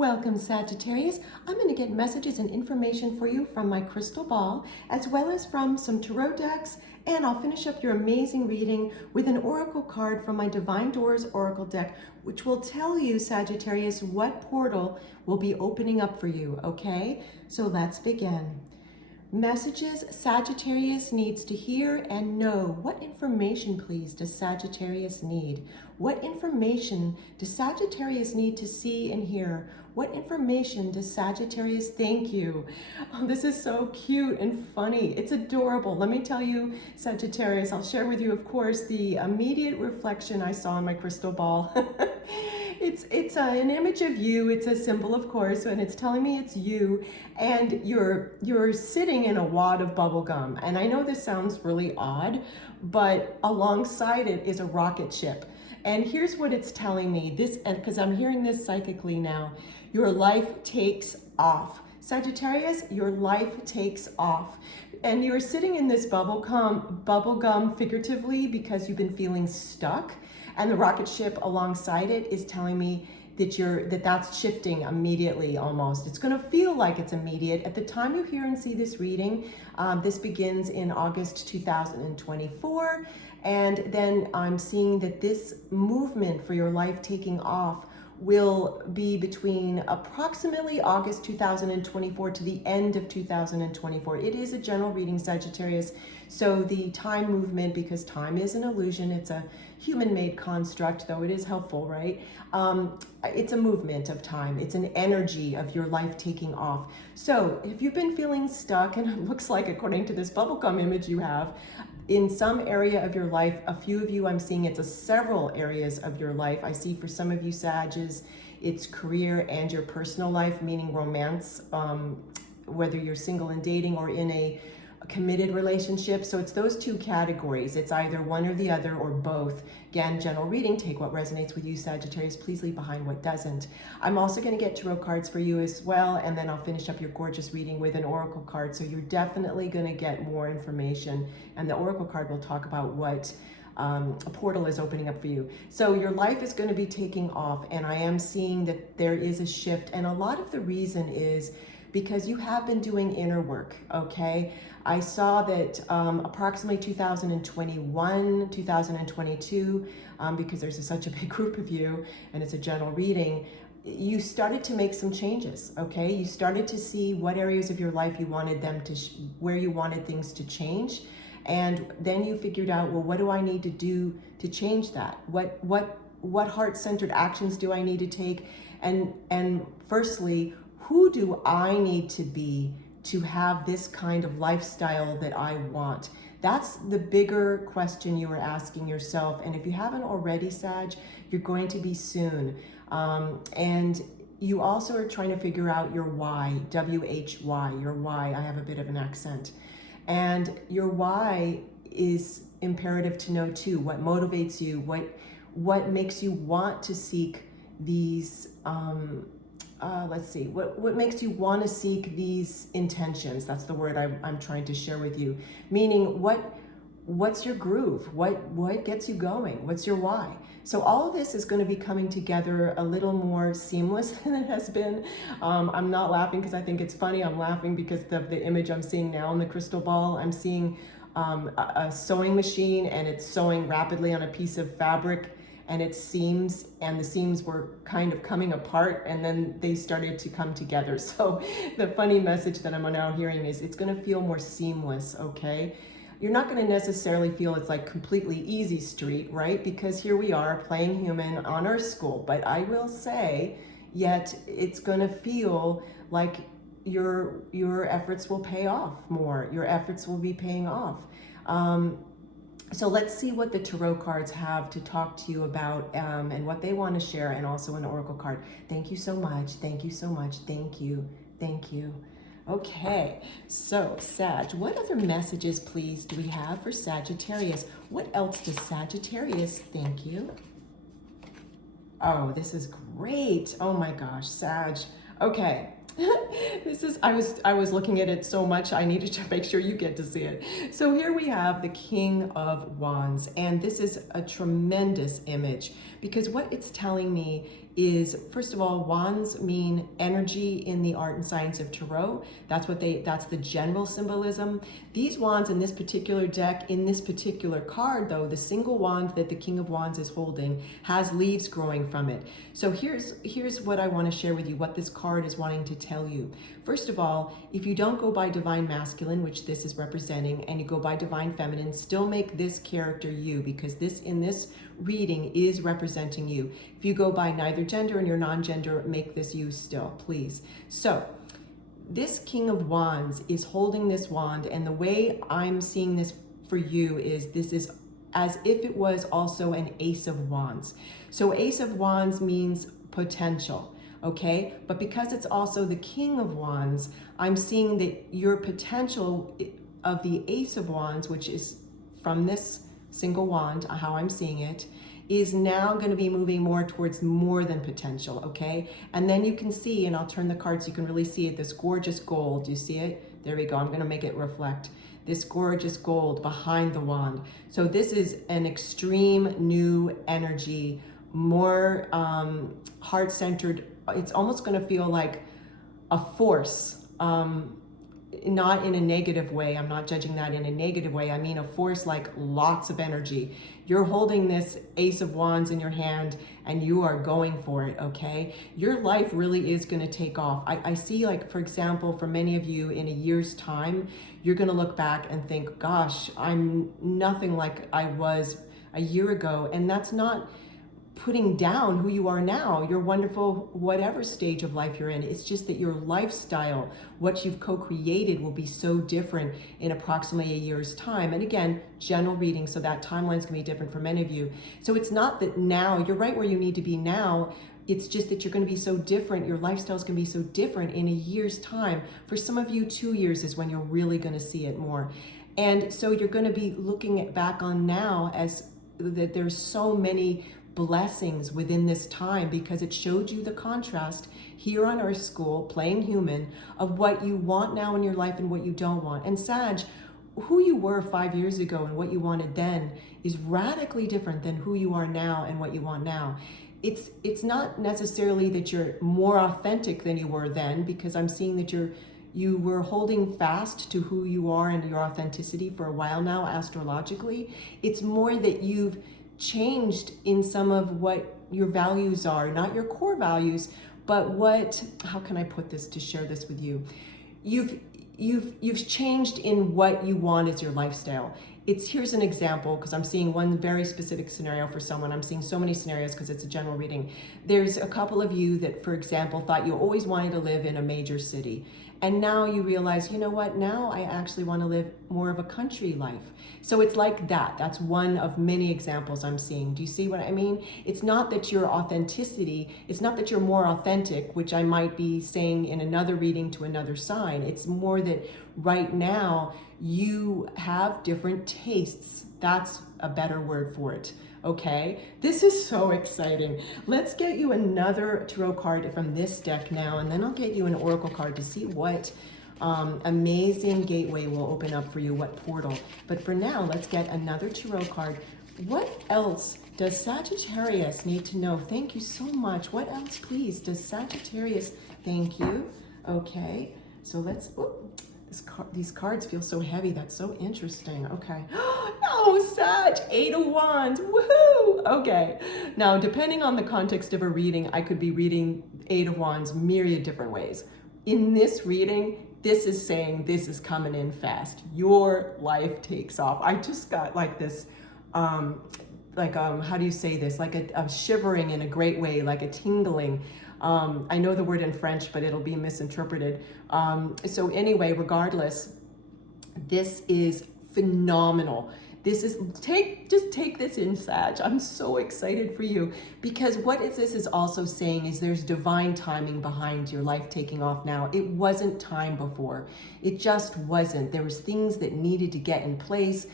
Welcome, Sagittarius. I'm going to get messages and information for you from my crystal ball, as well as from some tarot decks, and I'll finish up your amazing reading with an oracle card from my Divine Doors Oracle deck, which will tell you, Sagittarius, what portal will be opening up for you, okay? So let's begin. Messages Sagittarius needs to hear and know. What information, please, does Sagittarius need? What information does Sagittarius need to see and hear? What information does Sagittarius thank you? Oh, this is so cute and funny. It's adorable. Let me tell you, Sagittarius, I'll share with you, of course, the immediate reflection I saw in my crystal ball. It's an image of you. It's a symbol, of course, and it's telling me it's you, and you're sitting in a wad of bubble gum. And I know this sounds really odd, but alongside it is a rocket ship. And here's what it's telling me. This, and because I'm hearing this psychically now, your life takes off. Sagittarius, your life takes off. And you're sitting in this bubble gum figuratively because you've been feeling stuck. And the rocket ship alongside it is telling me that that's shifting immediately almost. It's going to feel like it's immediate. At the time you hear and see this reading, this begins in August 2024. And then I'm seeing that this movement for your life taking off will be between approximately August 2024 to the end of 2024. It is a general reading, Sagittarius. So the time movement, because time is an illusion, it's a human-made construct, though it is helpful, right? It's a movement of time. It's an energy of your life taking off. So if you've been feeling stuck, and it looks like, according to this bubblegum image you have, in some area of your life, a few of you, I'm seeing it's several areas of your life. I see for some of you, Sages, it's career and your personal life, meaning romance, whether you're single and dating or in a committed relationship. So it's those two categories. It's either one or the other or both. Again, general reading, take what resonates with you, Sagittarius. Please leave behind what doesn't. I'm also going to get tarot cards for you as well, and then I'll finish up your gorgeous reading with an oracle card. So you're definitely going to get more information, and the oracle card will talk about what a portal is opening up for you. So your life is going to be taking off, and I am seeing that there is a shift, and a lot of the reason is because you have been doing inner work, okay? I saw that approximately 2021, 2022, because there's such a big group of you and it's a general reading, you started to make some changes, okay? You started to see what areas of your life you wanted them to, where you wanted things to change. And then you figured out, well, what do I need to do to change that? What heart-centered actions do I need to take? And firstly, who do I need to be to have this kind of lifestyle that I want? That's the bigger question you are asking yourself. And if you haven't already, Sag, you're going to be soon. And you also are trying to figure out your why, W-H-Y, your why. I have a bit of an accent. And your why is imperative to know too. What motivates you? What makes you want to seek these, what makes you want to seek these intentions? That's the word I'm trying to share with you. Meaning, what's your groove? What gets you going? What's your why? So all of this is going to be coming together a little more seamless than it has been. I'm not laughing because I think it's funny. I'm laughing because of the image I'm seeing now in the crystal ball. I'm seeing a sewing machine, and it's sewing rapidly on a piece of fabric, and its seams, and the seams were kind of coming apart, and then they started to come together. So the funny message that I'm now hearing is it's going to feel more seamless, okay? You're not going to necessarily feel it's like completely easy street, right? Because here we are playing human on Earth School. But I will say, yet it's going to feel like your efforts will pay off more. Your efforts will be paying off. So let's see what the tarot cards have to talk to you about, and what they want to share, and also an oracle card. Thank you so much. Thank you so much. Thank you. Thank you. Okay, so Sag, what other messages, please, do we have for Sagittarius? What else does Sagittarius thank you? Oh, this is great. Oh my gosh, Sag. Okay. I was looking at it so much, I needed to make sure you get to see it. So here we have the King of Wands, and this is a tremendous image because what it's telling me is, first of all, wands mean energy in the art and science of tarot. That's the general symbolism. These wands in this particular deck, in this particular card though, the single wand that the King of Wands is holding has leaves growing from it. So here's what I want to share with you, what this card is wanting to tell you. First of all, if you don't go by divine masculine, which this is representing, and you go by divine feminine, still make this character you, because this in this reading is representing you. If you go by neither gender and you're non-gender, make this you still, please. So this King of Wands is holding this wand, and the way I'm seeing this for you is this is as if it was also an Ace of Wands. So Ace of Wands means potential, okay? But because it's also the King of Wands, I'm seeing that your potential of the Ace of Wands, which is from this single wand, how I'm seeing it, is now going to be moving more towards more than potential, okay? And then you can see, and I'll turn the card so you can really see it, this gorgeous gold. Do you see it? There we go. I'm going to make it reflect. This gorgeous gold behind the wand. So this is an extreme new energy, more heart-centered. It's almost going to feel like a force, not in a negative way. I'm not judging that in a negative way. I mean a force like lots of energy. You're holding this Ace of Wands in your hand and you are going for it, okay? Your life really is going to take off. I see, like, for example, for many of you in a year's time, you're going to look back and think, gosh, I'm nothing like I was a year ago. And that's not putting down who you are now. You're wonderful, whatever stage of life you're in. It's just that your lifestyle, what you've co-created, will be so different in approximately a year's time. And again, general reading, so that timeline's gonna be different for many of you. So it's not that now, you're right where you need to be now. It's just that you're going to be so different. Your lifestyle is going to be so different in a year's time. For some of you, 2 years is when you're really going to see it more. And so you're going to be looking back on now as that there's so many blessings within this time, because it showed you the contrast here on Earth School, playing human, of what you want now in your life and what you don't want. And Sag, who you were 5 years ago and what you wanted then is radically different than who you are now and what you want now. It's not necessarily that you're more authentic than you were then, because I'm seeing that you were holding fast to who you are and your authenticity for a while now, astrologically. It's more that you've changed in some of what your values are, not your core values, but what, how can I put this to share this with you? You've changed in what you want as your lifestyle. Here's an example, because I'm seeing one very specific scenario for someone. I'm seeing so many scenarios because it's a general reading. There's a couple of you that, for example, thought you always wanted to live in a major city. And now you realize, you know what, now I actually want to live more of a country life. So it's like that. That's one of many examples I'm seeing. Do you see what I mean? It's not that your authenticity, it's not that you're more authentic, which I might be saying in another reading to another sign. It's more that right now you have different tastes. That's a better word for it. Okay, this is so exciting. Let's get you another tarot card from this deck now, and then I'll get you an oracle card to see what amazing gateway will open up for you, what portal. But for now, let's get another tarot card. What else does Sagittarius need to know? Thank you so much. What else, please, does Sagittarius? Thank you. Okay, so let's, these cards feel so heavy. That's so interesting. Okay. No, Sag, 8 of Wands. Woohoo! Okay. Now, depending on the context of a reading, I could be reading 8 of Wands myriad different ways. In this reading, this is saying this is coming in fast. Your life takes off. I just got like this, how do you say this? Like a shivering in a great way, like a tingling. I know the word in French, but it'll be misinterpreted. So anyway, regardless, this is phenomenal. This is, just take this in, Sag. I'm so excited for you, because what this is also saying is there's divine timing behind your life taking off now. It wasn't time before. It just wasn't. There was things that needed to get in place.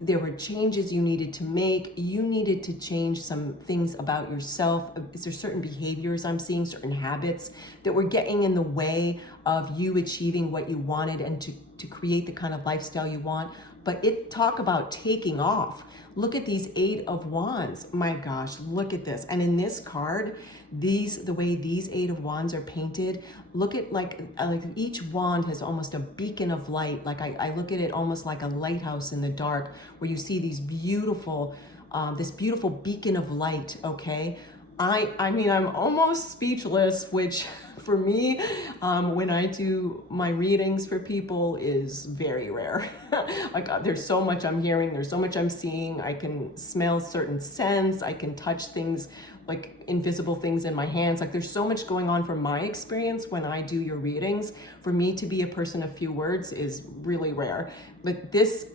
There were changes you needed to make. You needed to change some things about yourself. Is there certain behaviors I'm seeing, certain habits that were getting in the way of you achieving what you wanted and to create the kind of lifestyle you want? but it talk about taking off. Look at these 8 of Wands. My gosh, look at this. And in this card, the way these 8 of Wands are painted, look at like each wand has almost a beacon of light. Like I look at it almost like a lighthouse in the dark, where you see these beautiful, this beautiful beacon of light, okay? I mean, I'm almost speechless, which for me, when I do my readings for people is very rare. Like there's so much I'm hearing, there's so much I'm seeing. I can smell certain scents, I can touch things like invisible things in my hands. Like there's so much going on from my experience when I do your readings. For me to be a person of few words is really rare. But this,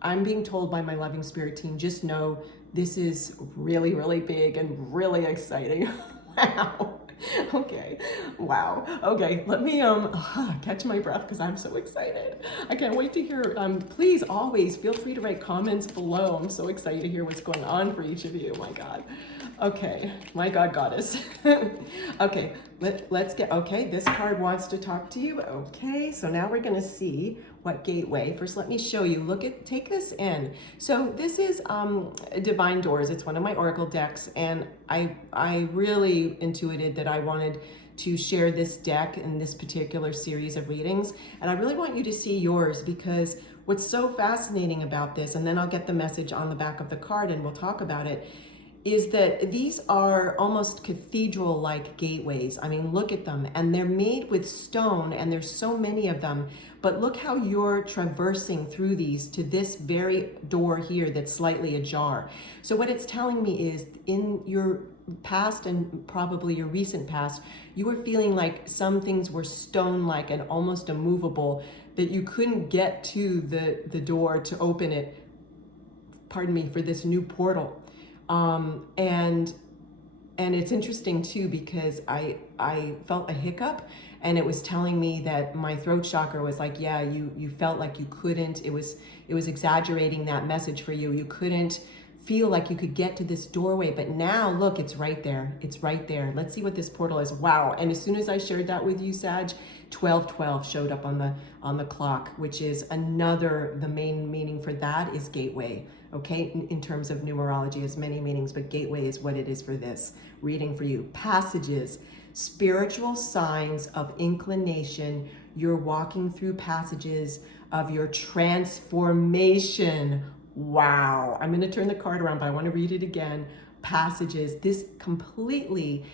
I'm being told by my loving spirit team, just know this is really, really big and really exciting. Wow. Okay. Wow. Okay. Let me catch my breath because I'm so excited. I can't wait to hear. Please always feel free to write comments below. I'm so excited to hear what's going on for each of you. My God. Okay. My God, goddess. Okay. Let's get. Okay. This card wants to talk to you. Okay. So now we're gonna see what gateway. First, let me show you. Take this in. So this is Divine Doors. It's one of my oracle decks, and I really intuited that I wanted to share this deck in this particular series of readings, and I really want you to see yours, because what's so fascinating about this, and then I'll get the message on the back of the card and we'll talk about it, is that these are almost cathedral-like gateways. I mean, look at them, and they're made with stone, and there's so many of them, but look how you're traversing through these to this very door here that's slightly ajar. So what it's telling me is, in your past and probably your recent past, you were feeling like some things were stone-like and almost immovable, that you couldn't get to the door to open it, pardon me, for this new portal. And it's interesting too, because I felt a hiccup, and it was telling me that my throat chakra was like, yeah, you felt like you couldn't, it was exaggerating that message for you. You couldn't feel like you could get to this doorway, but now look, it's right there. It's right there. Let's see what this portal is. Wow. And as soon as I shared that with you, Sag, 1212 showed up on the clock, which is the main meaning for that is gateway. Okay, in terms of numerology, has many meanings, but gateway is what it is for this reading for you. Passages, spiritual signs of inclination. You're walking through passages of your transformation. Wow. I'm going to turn the card around, but I want to read it again. Passages. This completely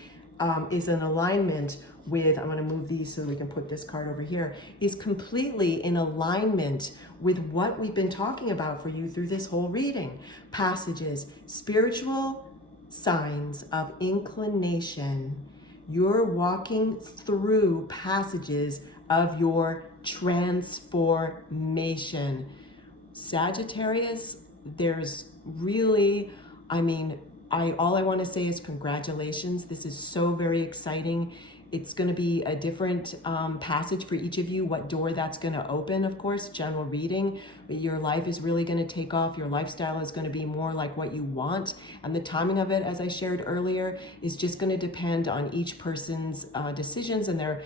is an alignment with, I'm going to move these so we can put this card over here, is completely in alignment with what we've been talking about for you through this whole reading. Passages, spiritual signs of inclination. You're walking through passages of your transformation. Sagittarius, there's really, all I want to say is congratulations. This is so very exciting. It's going to be a different passage for each of you, what door that's going to open, of course, general reading. Your life is really going to take off. Your lifestyle is going to be more like what you want. And the timing of it, as I shared earlier, is just going to depend on each person's decisions and their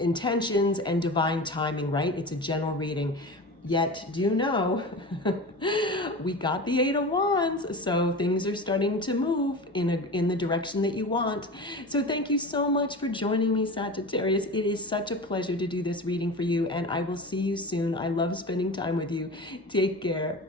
intentions and divine timing, right? It's a general reading. Yet, do know, we got the 8 of Wands, so things are starting to move in the direction that you want. So thank you so much for joining me, Sagittarius. It is such a pleasure to do this reading for you, and I will see you soon. I love spending time with you. Take care.